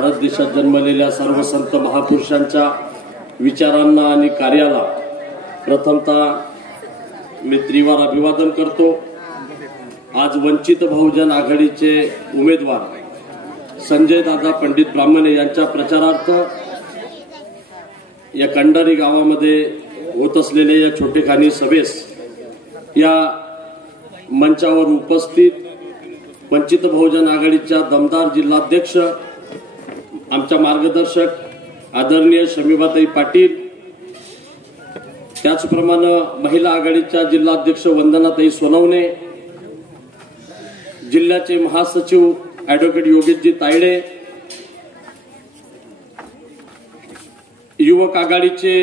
भारत देशात जन्मलेल्या सर्व संत महापुरुषांच्या विचारांना आणि कार्याला प्रथमतः मी त्रिवार अभिवादन करतो। आज वंचित बहुजन आघाडीचे उमेदवार संजय दादा पंडित ब्राह्मणे यांच्या प्रचारार्थ या कंडारी गावामध्ये होत असलेल्या या छोटेखानी सभेस या मंचावर उपस्थित वंचित बहुजन आघाडीच्या दमदार जिल्हाध्यक्ष आमच्या मार्गदर्शक आदरणीय शमीबाताई पाटील, त्याचप्रमाणे महिला आघाडीच्या जिल्हाध्यक्ष वंदनाताई सोनवणे, जिल्ह्याचे महासचिव ॲडव्होकेट योगेशजी तायडे, युवक आघाडीचे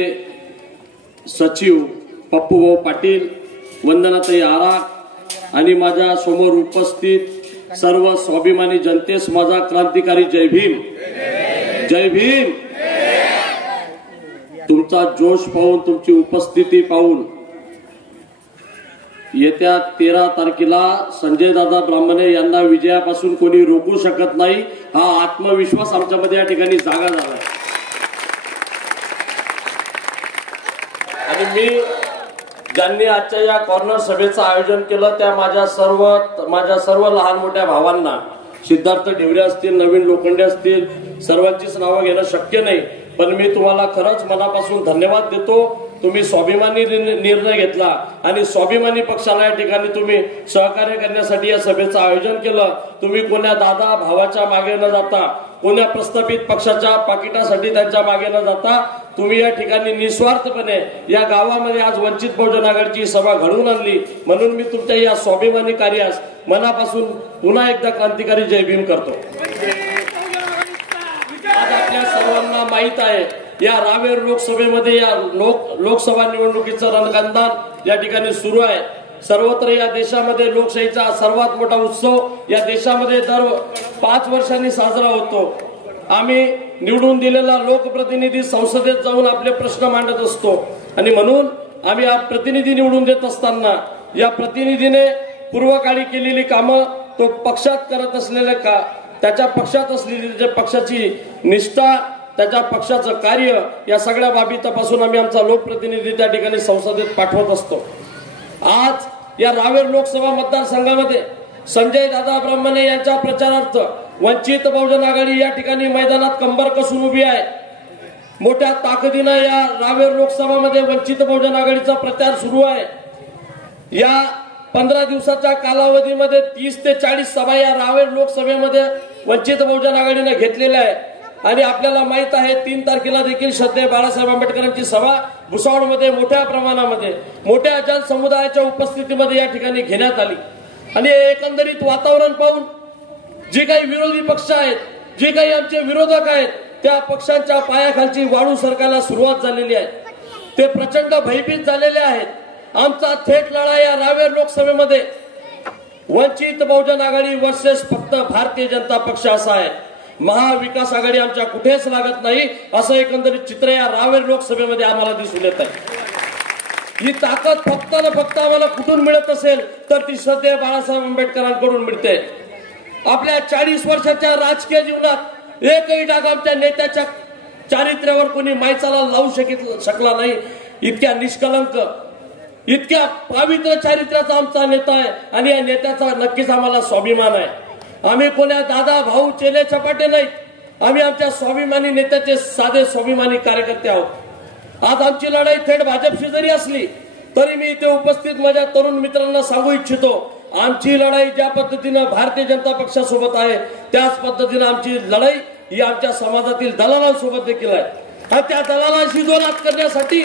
सचिव पप्पूभाऊ पाटील, वंदनाताई आराख आणि माझ्या समोर उपस्थित सर्व स्वाभिमानी जनतेस माझा क्रांतिकारी जय भीम। जय भीम। तुमचा जोश पाहून, तुमची उपस्थिती पाहून येत्या 13 तारखेला संजय दादा ब्राह्मणे यांना विजयापासून कोणी रोखू शकत नाही, हा आत्मविश्वास आमच्यामध्ये या ठिकाणी जागा झाला। आणि मी ज्यांनी आजच्या या कॉर्नर सभेचं आयोजन केलं त्या माझ्या सर्व लहान मोठ्या भावांना, सिद्धार्थ ढेवरे असतील, नवीन लोखंडे असतील, सर्वांचीच नावं घेणं शक्य नाही, पण मी तुम्हाला खरंच मनापासून धन्यवाद देतो। तुम्ही स्वाभिमानी निर्णय घेतला आणि स्वाभिमानी पक्षाला या ठिकाणी तुम्ही सहकार्य करण्यासाठी या सभेचं आयोजन केलं। तुम्ही कोण्या दादा भावाच्या मागे न जाता, कोण्या प्रस्थापित पक्षाच्या पाकिटासाठी त्यांच्या मागे न जाता तुम्ही या ठिकाणी निस्वार्थपणे या गावामध्ये आज वंचित बहुजन आघाडीची सभा घडवून आणली, म्हणून मी तुमच्या या स्वाभिमानी कार्यास मनापासून पुन्हा एकदा क्रांतिकारी जय भीम करतो। आज आपल्या सर्वांना माहित आहे या रावेर लोकसभेमध्ये या लोकसभा निवडणुकीचं रणकंदान या ठिकाणी सुरू आहे। सर्वत्र या देशामध्ये लोकशाहीचा सर्वात मोठा उत्सव या देशामध्ये दर 5 वर्षांनी साजरा होतो। आम्ही निवडून दिलेला लोकप्रतिनिधी संसदेत जाऊन आपले प्रश्न मांडत असतो आणि म्हणून आम्ही प्रतिनिधी निवडून देत असताना या प्रतिनिधीने पूर्वकाळी केलेली कामं, तो पक्षात करत असलेले का, त्याच्या पक्षात असलेली जे पक्षाची निष्ठा, त्याच्या पक्षाचं कार्य, या सगळ्या बाबी तपासून आम्ही आमचा लोकप्रतिनिधी त्या ठिकाणी संसदेत पाठवत असतो। आज या रावेर लोकसभा मतदारसंघामध्ये संजय दादा ब्राह्मणे यांच्या प्रचारार्थ वंचित बहुजन आघाडी या ठिकाणी मैदानात कंबर कसून उभी आहे। मोठ्या ताकदीनं या रावेर लोकसभामध्ये वंचित बहुजन आघाडीचा प्रचार सुरू आहे। या 15 दिवसाच्या कालावधीमध्ये 30 ते 40 सभा या रावेर लोकसभेमध्ये वंचित बहुजन आघाडीने घेतलेल्या आहे आणि आपल्याला माहित आहे 3 तारखेला देखील श्रद्धेय बाळासाहेब आंबेडकरांची सभा भुसावळमध्ये मोठ्या प्रमाणामध्ये मोठ्या जनसमुदायाच्या उपस्थितीमध्ये या ठिकाणी घेण्यात आली। आणि एकंदरीत वातावरण पाहून जे काही विरोधी पक्ष आहेत, जे काही आमचे विरोधक आहेत, त्या पक्षांच्या पायाखालची वाळू सरकारला सुरुवात झालेली आहे। ते प्रचंड भयभीत झालेले आहेत। आमचा थेट लढा या रावेर लोकसभेमध्ये वंचित बहुजन आघाडी वर्सेस फक्त भारतीय जनता पक्ष असा आहे। महाविकास आघाडी आमच्या कुठेच लागत नाही, असं एकंदरीत चित्र या रावेर लोकसभेमध्ये आम्हाला दिसून येत आहे। ही ताकद फक्त ना फक्त आम्हाला कुठून मिळत असेल तर ती श्रद्धेय बाळासाहेब आंबेडकरांकडून मिळते। आपल्या 40 वर्षाच्या राजकीय जीवनात एकही डाग आमच्या नेत्याच्या चारित्र्यावर कोणी मायचाला लावू शकला नाही। इतक्या निष्कलंक, इतक्या पवित्र चारित्र्याचा आमचा नेता आहे आणि या नेत्याचा नक्कीच आम्हाला स्वाभिमान आहे। आम्ही कोण्या दादा भाऊ चेले चपाटे नाही, आम्ही आमच्या स्वाभिमानी नेत्याचे साधे स्वाभिमानी कार्यकर्ते आहोत। आज आमची लढाई थेट भाजपशी जरी असली तरी मी इथे उपस्थित माझ्या तरुण मित्रांना सांगू इच्छितो, आमची लढाई ज्या पद्धतीनं भारतीय जनता पक्षासोबत आहे त्याच पद्धतीनं आमची लढाई ही आमच्या समाजातील दलालांसोबत देखील आहे आणि त्या दलालांशी जोरात करण्यासाठी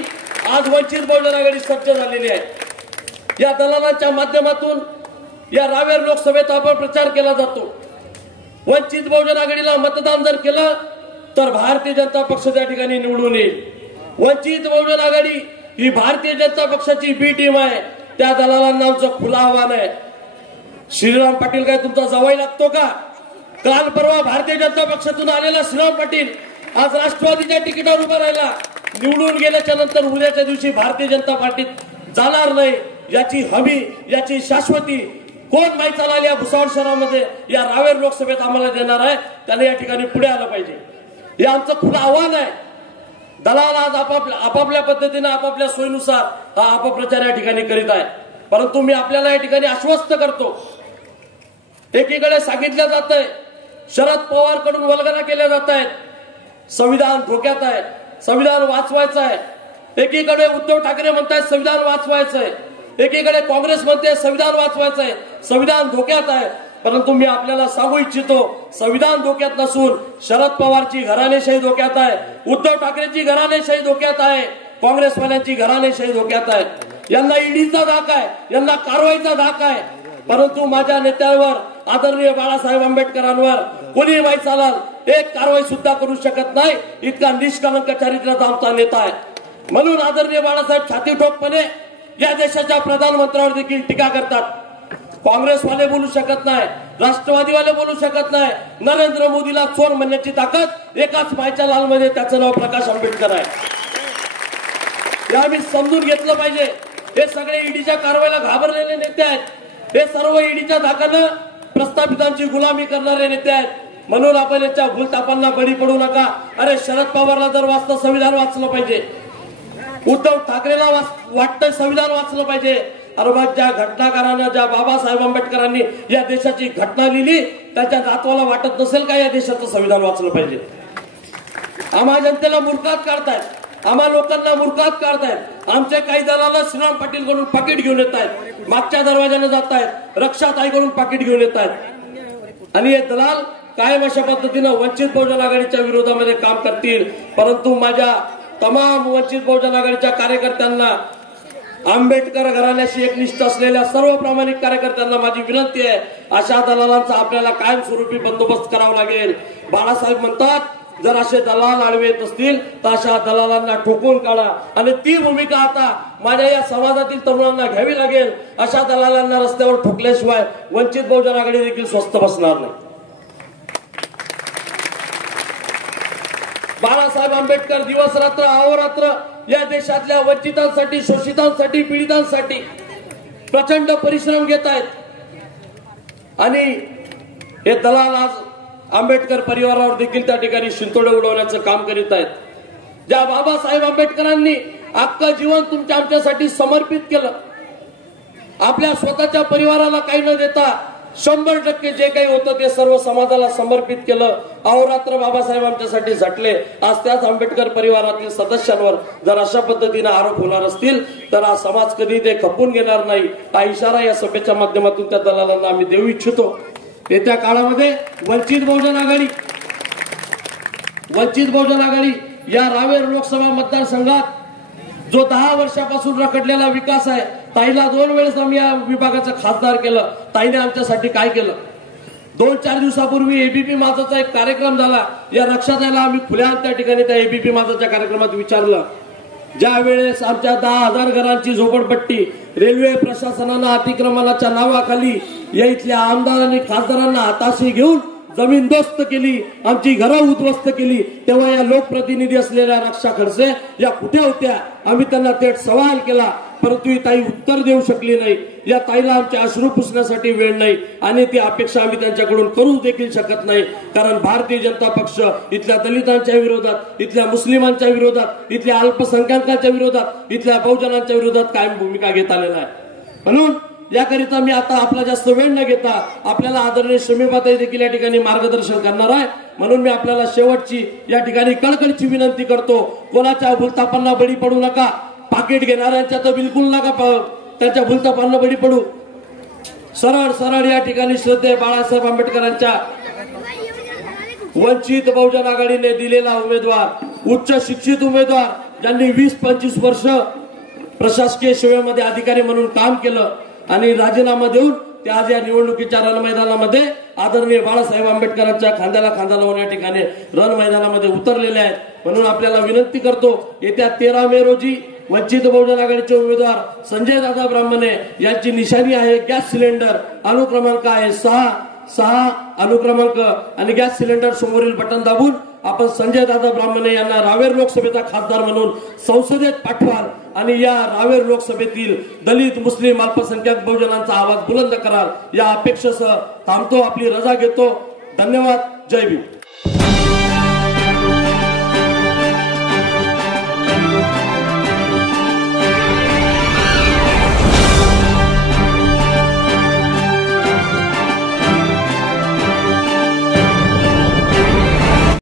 आज वंचित बहुजन आघाडी सज्ज झालेली आहे। या दलालांच्या माध्यमातून या रावेर लोकसभेत आपण प्रचार केला जातो। वंचित बहुजन आघाडीला मतदान जर केलं तर भारतीय जनता पक्ष त्या ठिकाणी निवडून येईल। वंचित बहुजन आघाडी ही भारतीय जनता पक्षाची बी टीम आहे। त्या दलालांना आमचं खुलं आव्हान आहे, श्रीराम पाटील काय तुमचा जवाई लागतो का? काल परवा भारतीय जनता पक्षातून आलेला श्रीराम पाटील आज राष्ट्रवादीच्या तिकिटावर उभा राहिला, निवडून गेल्याच्या नंतर उद्याच्या दिवशी भारतीय जनता पार्टीत जाणार नाही याची हमी, याची शाश्वती कोण माहीत चालाल या भुसावळ शहरामध्ये या रावेर लोकसभेत आम्हाला देणार आहे त्याला या ठिकाणी पुढे आलं पाहिजे. हे आमचं खुलं आव्हान आहे. दलाल आज आपापल्या पद्धतीने आपापल्या सोयीनुसार हा अपप्रचार या ठिकाणी करीत आहे. परंतु मी आपल्याला या ठिकाणी आश्वस्त करतो, एकीकडे सांगितलं जात आहे शरद पवार कडून वल्गना केल्या जात आहेत, संविधान धोक्यात आहे, संविधान वाचवायचं आहे. एकीकडे उद्धव ठाकरे म्हणतायत संविधान वाचवायचं आहे, एकीकडे काँग्रेस म्हणते संविधान वाचवायचं आहे, संविधान धोक्यात आहे. परंतु मी आपल्याला सांगू इच्छितो संविधान धोक्यात नसून शरद पवारची घराणेशाही धोक्यात आहे, उद्धव ठाकरेची घराणेशाही धोक्यात आहे, काँग्रेसवाल्यांची घराणेशाही धोक्यात आहे. यांना ईडीचा धाक आहे, यांना कारवाईचा धाक आहे. परंतु माझ्या नेत्यांवर आदरणीय बाळासाहेब आंबेडकरांवर कोणी माहीत चालाल एक कारवाई सुद्धा करू शकत नाही इतका निष्कलंक चारित्र्याचा आमचा नेता आहे. म्हणून आदरणीय बाळासाहेब छाती ठोकपणे या देशाच्या प्रधानमंत्र्यावर देखील टीका करतात. काँग्रेसवाले बोलू शकत नाही, राष्ट्रवादीवाले बोलू शकत नाही. नरेंद्र मोदीला चोर म्हणण्याची ताकद एकाच मायच्या लालमध्ये त्याचं नाव प्रकाश आंबेडकर आहे. हे आम्ही समजून घेतलं पाहिजे. हे सगळे ईडीच्या कारवाईला घाबरलेले नेते आहेत. हे सर्व ईडीच्या धाकानं प्रस्थापितांची गुलामी करणारे नेते आहेत. म्हणून आपण याच्या भूलतापांना बळी पडू नका. अरे शरद पवारला जर वाचतं संविधान वाचलं पाहिजे, उद्धव ठाकरेला वाटतं संविधान वाचलं पाहिजे. अरे मग ज्या घटनाकारांना ज्या बाबासाहेब आंबेडकरांनी या देशाची घटना लिहिली त्याच्या नातवाला वाटत नसेल का या देशाचं संविधान वाचलं पाहिजे? आम्हा जनतेला मूर्खात काढतायत, आम्हा लोकांना मूर्खात काढतायत. आमचे काही दलाला श्रीराम पाटील कडून पाकिट घेऊन येत आहेत, मागच्या दरवाजाने जात आहेत, रक्षाताईकडून पाकिट घेऊन येत आहेत. आणि हे दलाल कायम अशा पद्धतीनं वंचित बहुजन आघाडीच्या विरोधामध्ये काम करतील. परंतु माझ्या तमाम वंचित बहुजन आघाडीच्या कार्यकर्त्यांना, आंबेडकर घराण्याशी एकनिष्ठ असलेल्या सर्व प्रामाणिक कार्यकर्त्यांना माझी विनंती आहे, अशा दलालांचा आपल्याला कायमस्वरूपी बंदोबस्त करावा लागेल. बाळासाहेब म्हणतात जर असे दलाल आडवे येत असतील तर अशा दलालांना ठोकून काढा. आणि ती भूमिका आता माझ्या या समाजातील तरुणांना घ्यावी लागेल. अशा दलालांना रस्त्यावर ठोकल्याशिवाय वंचित बहुजन आघाडी देखील स्वस्थ बसणार नाही. बाळासाहेब आंबेडकर दिवस रात्र अहोरात्र या देशातल्या वंचितांसाठी, शोषितांसाठी, पीडितांसाठी प्रचंड परिश्रम घेत आहेत. आणि हे दलाल आज आंबेडकर परिवारावर देखील त्या ठिकाणी शिंतोडे उडवण्याचं काम करीत आहेत. ज्या बाबासाहेब आंबेडकरांनी अख्खं जीवन तुमच्या आमच्यासाठी समर्पित केलं, आपल्या स्वतःच्या परिवाराला काही न देता 100% जे काही होतं ते सर्व समाजाला समर्पित केलं. अहोरात्र बाबासाहेब आमच्यासाठी झटले. आज त्याच आंबेडकर परिवारातील सदस्यांवर जर अशा पद्धतीने आरोप होणार असतील तर हा समाज कधी ते खपून घेणार नाही. हा इशारा या सभेच्या माध्यमातून त्या दलालांना आम्ही देऊ इच्छितो. येत्या काळामध्ये वंचित बहुजन आघाडी या रावेर लोकसभा मतदारसंघात जो 10 वर्षापासून रखडलेला विकास आहे, ताईला 2 वेळेस आम्ही या विभागाचं खासदार केलं. ताईने आमच्यासाठी काय केलं? 2-4 दिवसापूर्वी एबीपी माझाचा एक कार्यक्रम झाला. या रक्षाताईला आम्ही खुल्या त्या ठिकाणी त्या एबीपी माझाच्या कार्यक्रमात विचारलं, ज्या वेळेस आमच्या 10,000 घरांची झोपडपट्टी रेल्वे प्रशासनानं अतिक्रमणाच्या नावाखाली या इथल्या आमदारांनी खासदारांना हाताशी घेऊन जमीनदोस्त केली, आमची घरं उद्ध्वस्त केली, तेव्हा या लोकप्रतिनिधी असलेल्या रक्षा खडसे या कुठे होत्या? आम्ही त्यांना थेट सवाल केला, परंतु ही ताई उत्तर देऊ शकली नाही. या ताईला आमचे अश्रू पुसण्यासाठी वेळ नाही आणि ती अपेक्षा आम्ही त्यांच्याकडून करू देखील शकत नाही. कारण भारतीय जनता पक्ष इथल्या दलितांच्या विरोधात, इथल्या मुस्लिमांच्या विरोधात, इथल्या अल्पसंख्याकांच्या विरोधात, इथल्या बहुजनांच्या विरोधात कायम भूमिका घेत आलेला आहे. म्हणून याकरिता मी आता आपला जास्त वेळ न घेता आपल्याला आदरणीय शमीबाताई देखील या ठिकाणी मार्गदर्शन करणार आहे. म्हणून मी आपल्याला शेवटची या ठिकाणी कळकळीची विनंती करतो, कोणाच्या भूलतापांना बळी पडू नका. पाकिट घेणाऱ्यांच्या तर बिलकुल नका त्यांच्या भूलतापांना बळी पडू. सरळ या ठिकाणी श्रद्धेय बाळासाहेब आंबेडकरांच्या वंचित बहुजन आघाडीने दिलेला उमेदवार, उच्च शिक्षित उमेदवार, ज्यांनी 20-25 वर्ष प्रशासकीय सेवेमध्ये अधिकारी म्हणून काम केलं आणि राजीनामा देऊन ते आज या निवडणुकीच्या रणमैदानामध्ये आदरणीय बाळासाहेब आंबेडकरांच्या खांद्याला खांदा लावून या ठिकाणी रणमैदानामध्ये उतरलेले आहेत. म्हणून आपल्याला विनंती करतो, येत्या 13 मे रोजी वंचित बहुजन आघाडीचे उमेदवार संजय दादा ब्राह्मणे यांची निशाणी आहे गॅस सिलेंडर, अनुक्रमांक आहे 6 अनुक्रमांक, आणि गॅस सिलेंडर समोरील बटन दाबून आपण संजय दादा ब्राह्मणे यांना रावेर लोकसभेचा खासदार म्हणून संसदेत पाठवाल. आणि या रावेर लोकसभेतील दलित मुस्लिम अल्पसंख्याक बहुजनांचा आवाज बुलंद कराल या अपेक्षेसह थांबतो, आपली रजा घेतो. धन्यवाद. जय भीम.